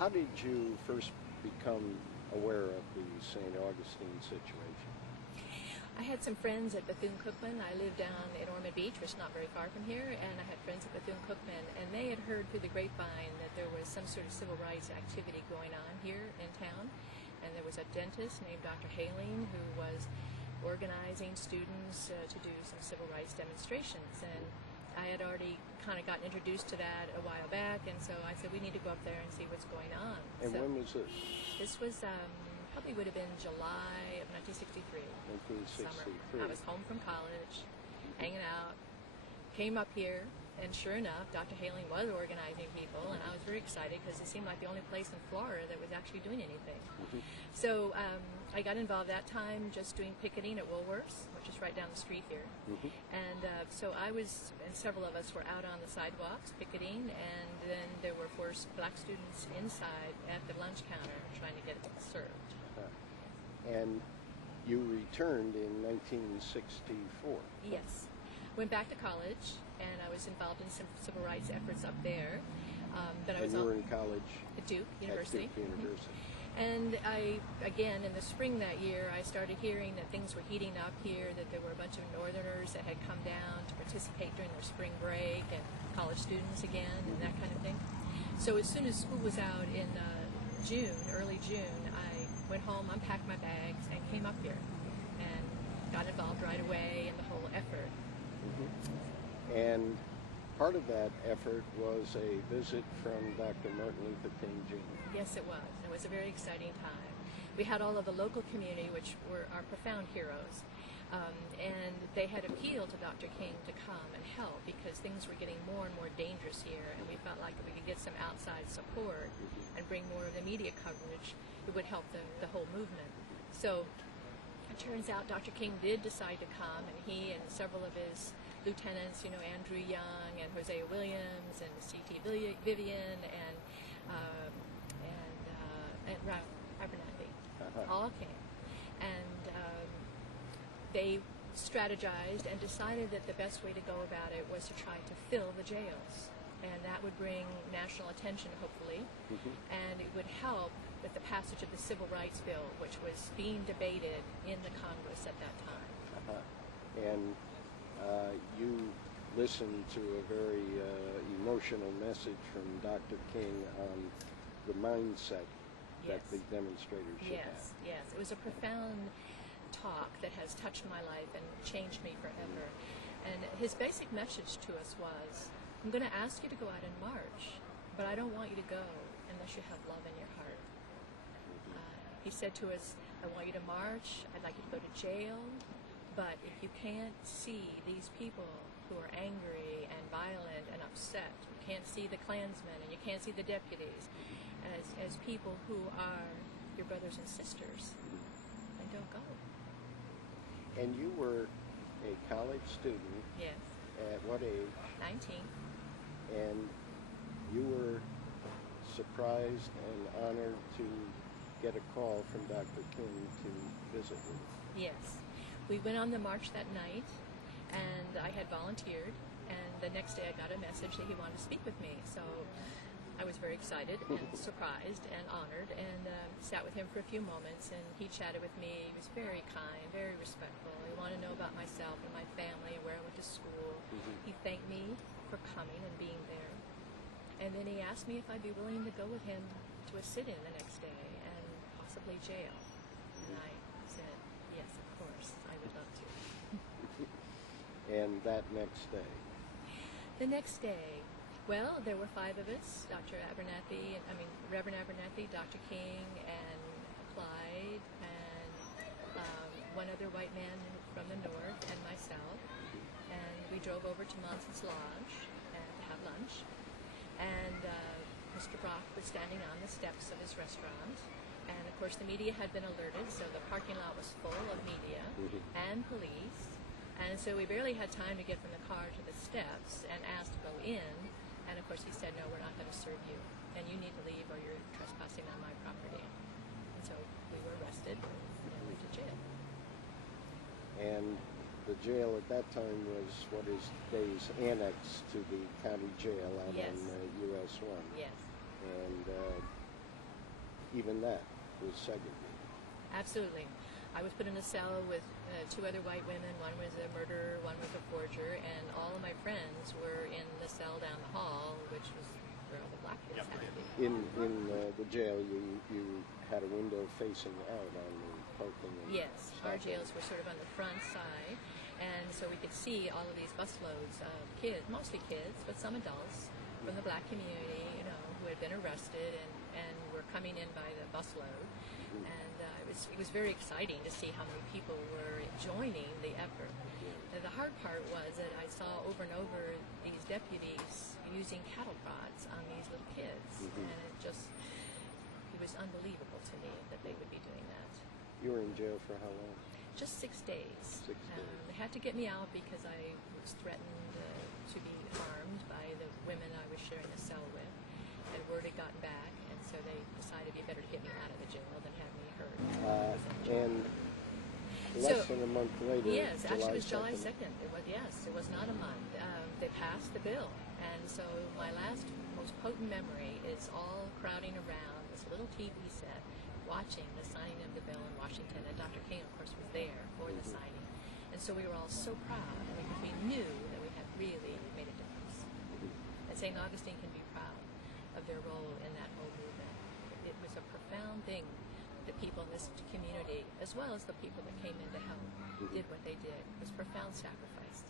How did you first become aware of the St. Augustine situation? I had some friends at Bethune-Cookman. I lived down in Ormond Beach, which is not very far from here, and I had friends at Bethune-Cookman, and they had heard through the grapevine that there was some sort of civil rights activity going on here in town, and there was a dentist named Dr. Haling who was organizing students to do some civil rights demonstrations, and I had already kind of gotten introduced to that a while back, and so I said we need to go up there and see what's going on. And so when was this? This was probably would have been July of 1963. 1963. Summer. I was home from college, hanging out, came up here, and sure enough, Dr. Haling was organizing people, and I was very excited because it seemed like the only place in Florida that was actually doing anything. So I got involved that time just doing picketing at Woolworths, which is right down the street here. And so I was, and several of us were out on the sidewalks picketing, and then there were first black students inside at the lunch counter trying to get it served. And you returned in 1964. Yes. Went back to college, and I was involved in some civil rights efforts up there. But I was you were in college at Duke University. At Duke University. And again, in the spring that year, I started hearing that things were heating up here, that there were a bunch of Northerners that had come down to participate during their spring break, and college students again, and that kind of thing. So as soon as school was out in June, early June, I went home, unpacked my bags, and came up here, and got involved right away in the whole effort. And part of that effort was a visit from Dr. Martin Luther King Jr. Yes, it was. It was a very exciting time. We had all of the local community, which were our profound heroes, and they had appealed to Dr. King to come and help because things were getting more and more dangerous here, and we felt like if we could get some outside support and bring more of the media coverage, it would help the whole movement. So it turns out Dr. King did decide to come, and he and several of his lieutenants, Andrew Young and Hosea Williams and C.T. Vivian and Abernathy all came. And they strategized and decided that the best way to go about it was to try to fill the jails. And that would bring national attention, hopefully, and it would help with the passage of the Civil Rights Bill, which was being debated in the Congress at that time. And you listened to a very emotional message from Dr. King on the mindset that the demonstrators should have. Yes. It was a profound talk that has touched my life and changed me forever. And his basic message to us was, I'm going to ask you to go out and march, but I don't want you to go unless you have love in your heart. He said to us, I want you to march, I'd like you to go to jail, but if you can't see these people who are angry and violent and upset, you can't see the Klansmen and you can't see the deputies as people who are your brothers and sisters, then don't go. And you were a college student. Yes. At what age? 19. And you were surprised and honored to get a call from Dr. King to visit with you. Yes. We went on the march that night, and I had volunteered, and the next day I got a message that he wanted to speak with me. So I was very excited and surprised and honored, and sat with him for a few moments, and he chatted with me. He was very kind, very respectful. He wanted to know about myself and my family and where I went to school. He thanked me for coming and being there. And then he asked me if I'd be willing to go with him to a sit-in the next day and possibly jail. And I said, yes, of course, I would love to. And that next day? The next day, well, there were 5 of us, Reverend Abernathy, Dr. King, and Clyde, and one other white man from the north, and myself. And we drove over to Monson's Lodge to have lunch. And Mr. Brock was standing on the steps of his restaurant. And of course the media had been alerted, so the parking lot was full of media and police. And so we barely had time to get from the car to the steps and asked to go in. And of course he said, no, we're not going to serve you. And you need to leave or you're trespassing on my property. And so we were arrested and went to jail. And the jail at that time was what is today's annex to the county jail out on US 1. Yes. And even that was segregated. Absolutely. I was put in a cell with two other white women. One was a murderer, one was a forger, and all of my friends were in the cell down the hall, which was where all the black kids had to be. In the jail, you had a window facing out on the parking. And Yes, our stopping. jails were sort of on the front side, and so we could see all of these busloads of kids, mostly kids, but some adults from the black community, you know, who had been arrested and were coming in by the busload. And it was very exciting to see how many people were joining the effort. The hard part was that I saw over and over these deputies using cattle prods on these little kids, and it was unbelievable to me that they would be doing that. You were in jail for how long? Just 6 days. 6 days. They had to get me out because I was threatened to be harmed by the women I was sharing a cell with, and word had gotten back, and so they decided it'd be better to get me out of the jail than have me hurt. And less than a month later, yes, actually it was July 2nd. 2nd. It was not a month. They passed the bill, and so my last most potent memory is all crowding around this little TV set, watching the signing of the bill in Washington, and Dr. King, of course, was there for the signing. And so we were all so proud because we knew that we had really made a difference. And St. Augustine can be proud of their role in that whole movement. It was a profound thing. The people in this community, as well as the people that came in to help, did what they did. It was profound sacrifice.